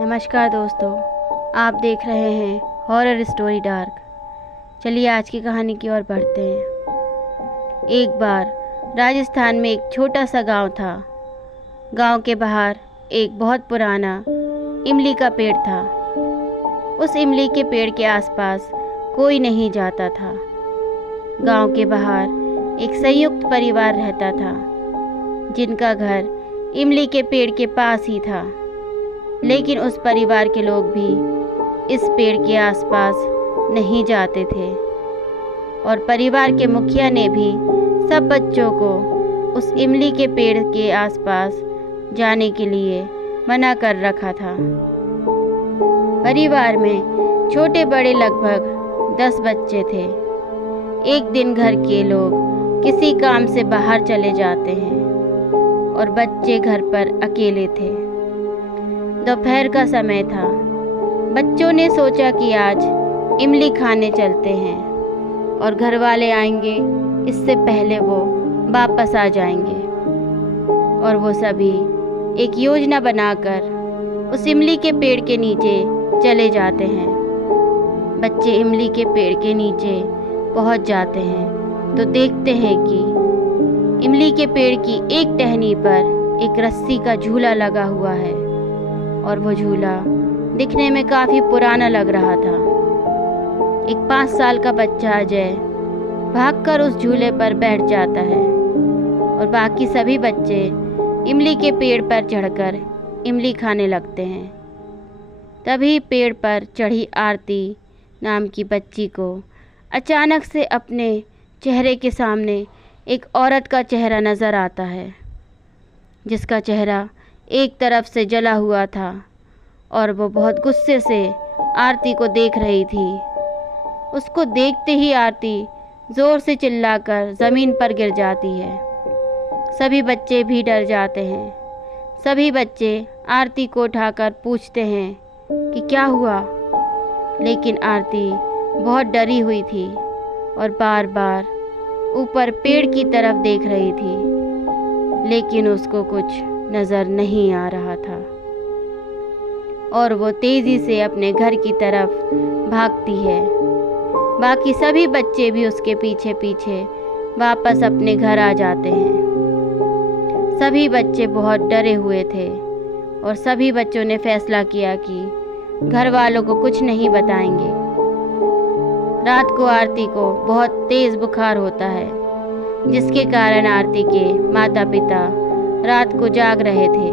नमस्कार दोस्तों, आप देख रहे हैं हॉरर स्टोरी डार्क। चलिए आज की कहानी की ओर बढ़ते हैं। एक बार राजस्थान में एक छोटा सा गांव था। गांव के बाहर एक बहुत पुराना इमली का पेड़ था। उस इमली के पेड़ के आसपास कोई नहीं जाता था। गांव के बाहर एक संयुक्त परिवार रहता था, जिनका घर इमली के पेड़ के पास ही था। लेकिन उस परिवार के लोग भी इस पेड़ के आसपास नहीं जाते थे और परिवार के मुखिया ने भी सब बच्चों को उस इमली के पेड़ के आसपास जाने के लिए मना कर रखा था। परिवार में छोटे बड़े लगभग 10 बच्चे थे। एक दिन घर के लोग किसी काम से बाहर चले जाते हैं और बच्चे घर पर अकेले थे। दोपहर का समय था। बच्चों ने सोचा कि आज इमली खाने चलते हैं और घर वाले आएंगे इससे पहले वो वापस आ जाएंगे। और वो सभी एक योजना बनाकर उस इमली के पेड़ के नीचे चले जाते हैं। बच्चे इमली के पेड़ के नीचे पहुंच जाते हैं तो देखते हैं कि इमली के पेड़ की एक टहनी पर एक रस्सी का झूला लगा हुआ है और वो झूला दिखने में काफ़ी पुराना लग रहा था। एक 5 साल का बच्चा अजय भागकर उस झूले पर बैठ जाता है और बाकी सभी बच्चे इमली के पेड़ पर चढ़कर इमली खाने लगते हैं। तभी पेड़ पर चढ़ी आरती नाम की बच्ची को अचानक से अपने चेहरे के सामने एक औरत का चेहरा नज़र आता है, जिसका चेहरा एक तरफ से जला हुआ था और वो बहुत गुस्से से आरती को देख रही थी। उसको देखते ही आरती ज़ोर से चिल्लाकर ज़मीन पर गिर जाती है। सभी बच्चे भी डर जाते हैं। सभी बच्चे आरती को उठाकर पूछते हैं कि क्या हुआ, लेकिन आरती बहुत डरी हुई थी और बार बार ऊपर पेड़ की तरफ देख रही थी, लेकिन उसको कुछ नज़र नहीं आ रहा था और वो तेज़ी से अपने घर की तरफ भागती है। बाकी सभी बच्चे भी उसके पीछे पीछे वापस अपने घर आ जाते हैं। सभी बच्चे बहुत डरे हुए थे और सभी बच्चों ने फैसला किया कि घर वालों को कुछ नहीं बताएंगे। रात को आरती को बहुत तेज़ बुखार होता है, जिसके कारण आरती के माता पिता रात को जाग रहे थे।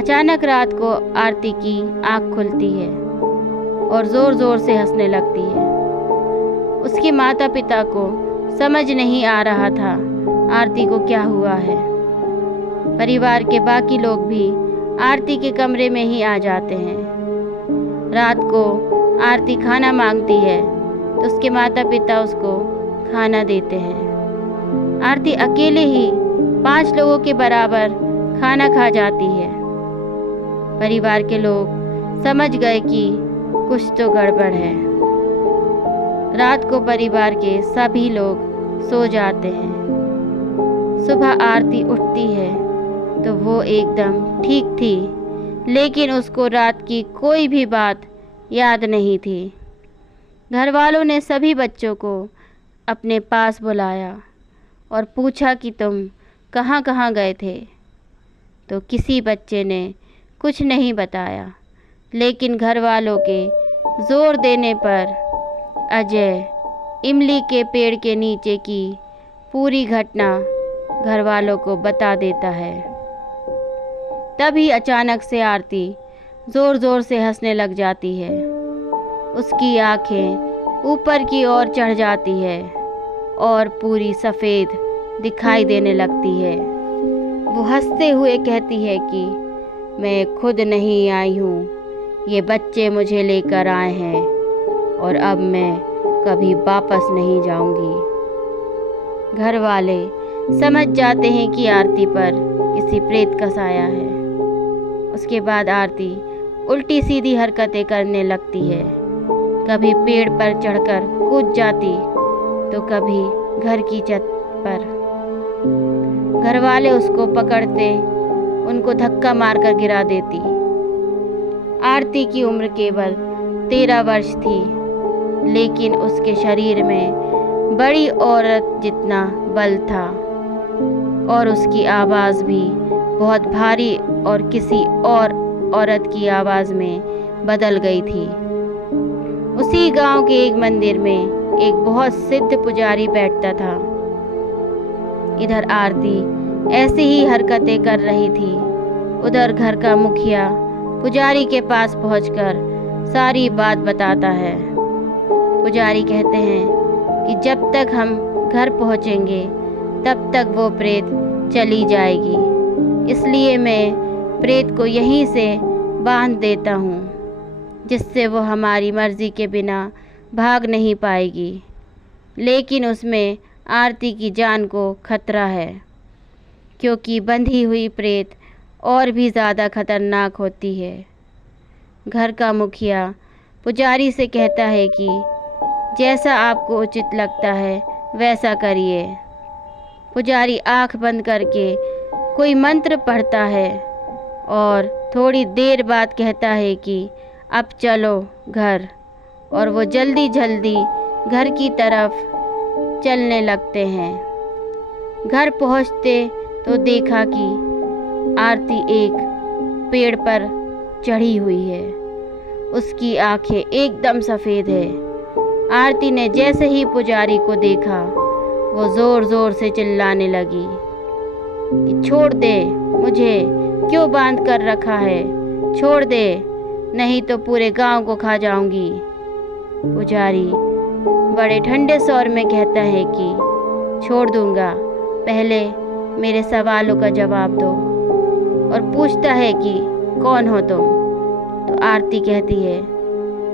अचानक रात को आरती की आँख खुलती है और ज़ोर ज़ोर से हंसने लगती है। उसके माता पिता को समझ नहीं आ रहा था आरती को क्या हुआ है। परिवार के बाकी लोग भी आरती के कमरे में ही आ जाते हैं। रात को आरती खाना मांगती है तो उसके माता पिता उसको खाना देते हैं। आरती अकेले ही 5 लोगों के बराबर खाना खा जाती है। परिवार के लोग समझ गए कि कुछ तो गड़बड़ है। रात को परिवार के सभी लोग सो जाते हैं। सुबह आरती उठती है तो वो एकदम ठीक थी, लेकिन उसको रात की कोई भी बात याद नहीं थी। घर वालों ने सभी बच्चों को अपने पास बुलाया और पूछा कि तुम कहाँ कहाँ गए थे, तो किसी बच्चे ने कुछ नहीं बताया। लेकिन घर वालों के ज़ोर देने पर अजय इमली के पेड़ के नीचे की पूरी घटना घर वालों को बता देता है। तभी अचानक से आरती ज़ोर ज़ोर से हंसने लग जाती है। उसकी आँखें ऊपर की ओर चढ़ जाती है और पूरी सफ़ेद दिखाई देने लगती है। वो हंसते हुए कहती है कि मैं खुद नहीं आई हूँ, ये बच्चे मुझे लेकर आए हैं और अब मैं कभी वापस नहीं जाऊँगी। घर वाले समझ जाते हैं कि आरती पर किसी प्रेत का साया है। उसके बाद आरती उल्टी सीधी हरकतें करने लगती है। कभी पेड़ पर चढ़कर कूद जाती तो कभी घर की छत पर। घर वाले उसको पकड़ते, उनको धक्का मारकर गिरा देती। आरती की उम्र केवल 13 वर्ष थी, लेकिन उसके शरीर में बड़ी औरत जितना बल था और उसकी आवाज़ भी बहुत भारी और किसी और औरत की आवाज़ में बदल गई थी। उसी गांव के एक मंदिर में एक बहुत सिद्ध पुजारी बैठता था। इधर आरती ऐसी ही हरकतें कर रही थी। उधर घर का मुखिया पुजारी के पास पहुंचकर सारी बात बताता है। पुजारी कहते हैं कि जब तक हम घर पहुंचेंगे तब तक वो प्रेत चली जाएगी, इसलिए मैं प्रेत को यहीं से बांध देता हूँ, जिससे वो हमारी मर्ज़ी के बिना भाग नहीं पाएगी। लेकिन उसमें आरती की जान को खतरा है, क्योंकि बंधी हुई प्रेत और भी ज़्यादा खतरनाक होती है। घर का मुखिया पुजारी से कहता है कि जैसा आपको उचित लगता है वैसा करिए। पुजारी आंख बंद करके कोई मंत्र पढ़ता है और थोड़ी देर बाद कहता है कि अब चलो घर, और वो जल्दी जल्दी घर की तरफ चलने लगते हैं। घर पहुंचते तो देखा कि आरती एक पेड़ पर चढ़ी हुई है। उसकी आंखें एकदम सफ़ेद है। आरती ने जैसे ही पुजारी को देखा, वो ज़ोर ज़ोर से चिल्लाने लगी कि छोड़ दे, मुझे क्यों बांध कर रखा है, छोड़ दे, नहीं तो पूरे गांव को खा जाऊंगी। पुजारी बड़े ठंडे स्वर में कहता है कि छोड़ दूंगा, पहले मेरे सवालों का जवाब दो। और पूछता है कि कौन हो तुम? तो आरती कहती है,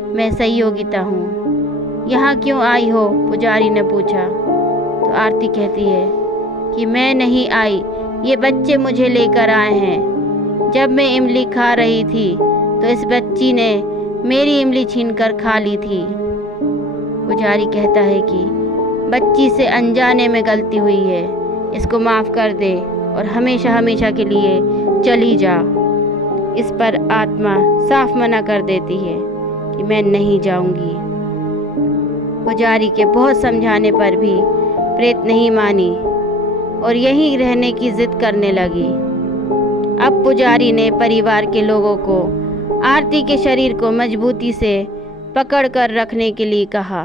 मैं सहयोगिता हूँ। यहाँ क्यों आई हो? पुजारी ने पूछा। तो आरती कहती है कि मैं नहीं आई, ये बच्चे मुझे लेकर आए हैं। जब मैं इमली खा रही थी तो इस बच्ची ने मेरी इमली छीनकर खा ली थी। पुजारी कहता है कि बच्ची से अनजाने में गलती हुई है, इसको माफ़ कर दे और हमेशा हमेशा के लिए चली जा। इस पर आत्मा साफ मना कर देती है कि मैं नहीं जाऊंगी। पुजारी के बहुत समझाने पर भी प्रेत नहीं मानी और यहीं रहने की जिद करने लगी। अब पुजारी ने परिवार के लोगों को आरती के शरीर को मजबूती से पकड़ कर रखने के लिए कहा।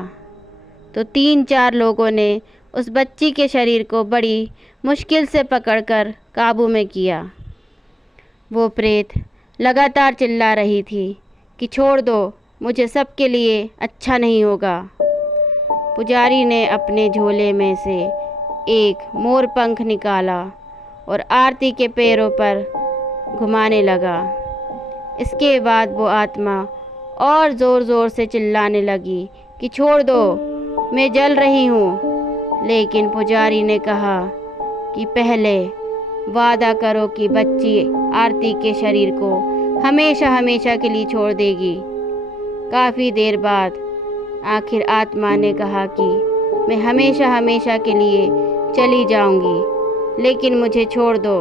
तो 3-4 लोगों ने उस बच्ची के शरीर को बड़ी मुश्किल से पकड़कर काबू में किया। वो प्रेत लगातार चिल्ला रही थी कि छोड़ दो, मुझे सबके लिए अच्छा नहीं होगा। पुजारी ने अपने झोले में से एक मोर पंख निकाला और आरती के पैरों पर घुमाने लगा। इसके बाद वो आत्मा और ज़ोर ज़ोर से चिल्लाने लगी कि छोड़ दो, मैं जल रही हूँ। लेकिन पुजारी ने कहा कि पहले वादा करो कि बच्ची आरती के शरीर को हमेशा हमेशा के लिए छोड़ देगी। काफ़ी देर बाद आखिर आत्मा ने कहा कि मैं हमेशा हमेशा के लिए चली जाऊंगी, लेकिन मुझे छोड़ दो।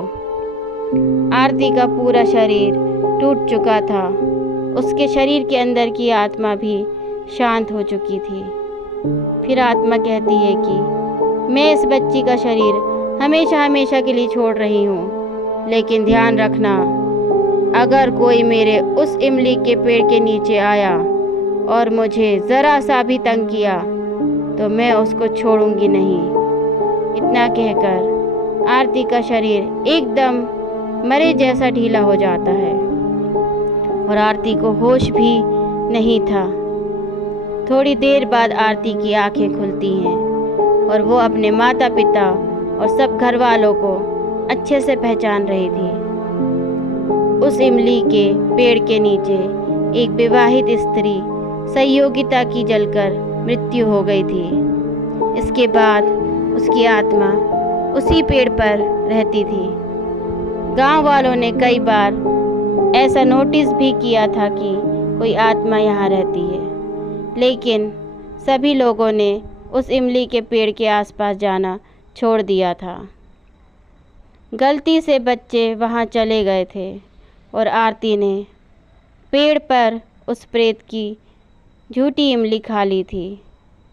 आरती का पूरा शरीर टूट चुका था। उसके शरीर के अंदर की आत्मा भी शांत हो चुकी थी। फिर आत्मा कहती है कि मैं इस बच्ची का शरीर हमेशा हमेशा के लिए छोड़ रही हूँ, लेकिन ध्यान रखना, अगर कोई मेरे उस इमली के पेड़ के नीचे आया और मुझे ज़रा सा भी तंग किया तो मैं उसको छोड़ूंगी नहीं। इतना कहकर आरती का शरीर एकदम मरे जैसा ढीला हो जाता है और आरती को होश भी नहीं था। थोड़ी देर बाद आरती की आंखें खुलती हैं और वो अपने माता पिता और सब घर वालों को अच्छे से पहचान रही थी। उस इमली के पेड़ के नीचे एक विवाहित स्त्री सहयोगिता की जलकर मृत्यु हो गई थी। इसके बाद उसकी आत्मा उसी पेड़ पर रहती थी। गांव वालों ने कई बार ऐसा नोटिस भी किया था कि कोई आत्मा यहाँ रहती है, लेकिन सभी लोगों ने उस इमली के पेड़ के आसपास जाना छोड़ दिया था। गलती से बच्चे वहाँ चले गए थे और आरती ने पेड़ पर उस प्रेत की झूठी इमली खा ली थी।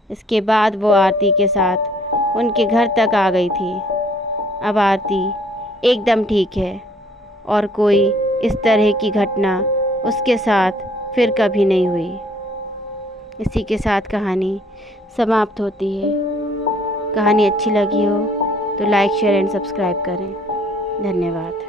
इसके बाद वो आरती के साथ उनके घर तक आ गई थी। अब आरती एकदम ठीक है और कोई इस तरह की घटना उसके साथ फिर कभी नहीं हुई। इसी के साथ कहानी समाप्त होती है। कहानी अच्छी लगी हो तो लाइक, शेयर एंड सब्सक्राइब करें। धन्यवाद।